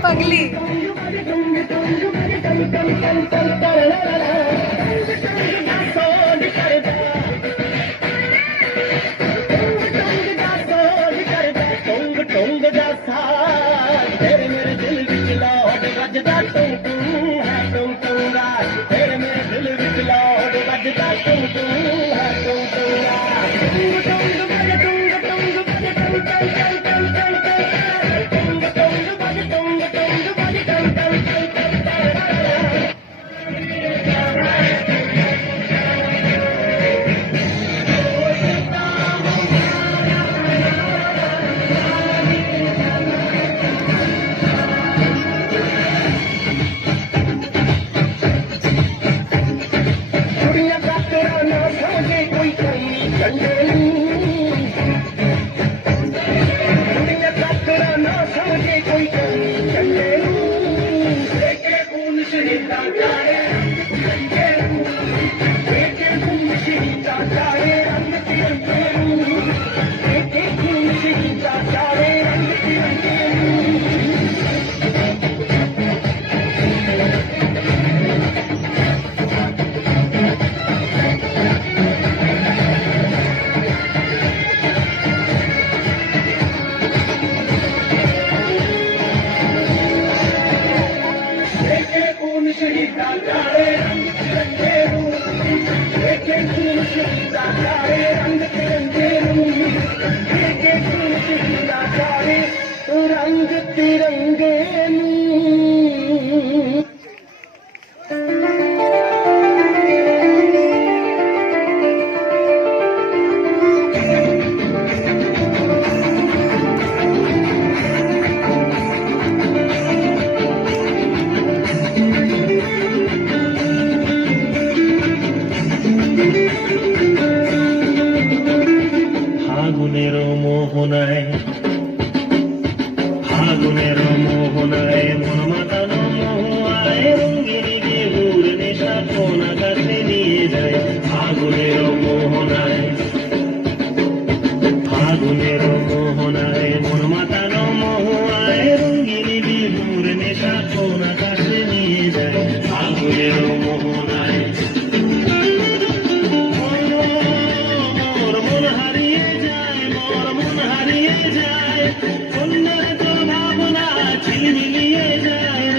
पगली रंग तिरंगे ফাগুনের মোহনায় ফাগুনের মোহনায় মন মাতানো মোহায় রঙিন বিহুর নেশা কোন আকাশে নিয়ে যায় ফাগুনের মোহনায় ফাগুনের মোহনায় মন মাতানো মোহায় রঙিন বিহুর নেশা কোন আকাশে নিয়ে যায় ফাগুনের মোহনায় অন্যের তো ভাবনা ঝিলমিলিয়ে যায়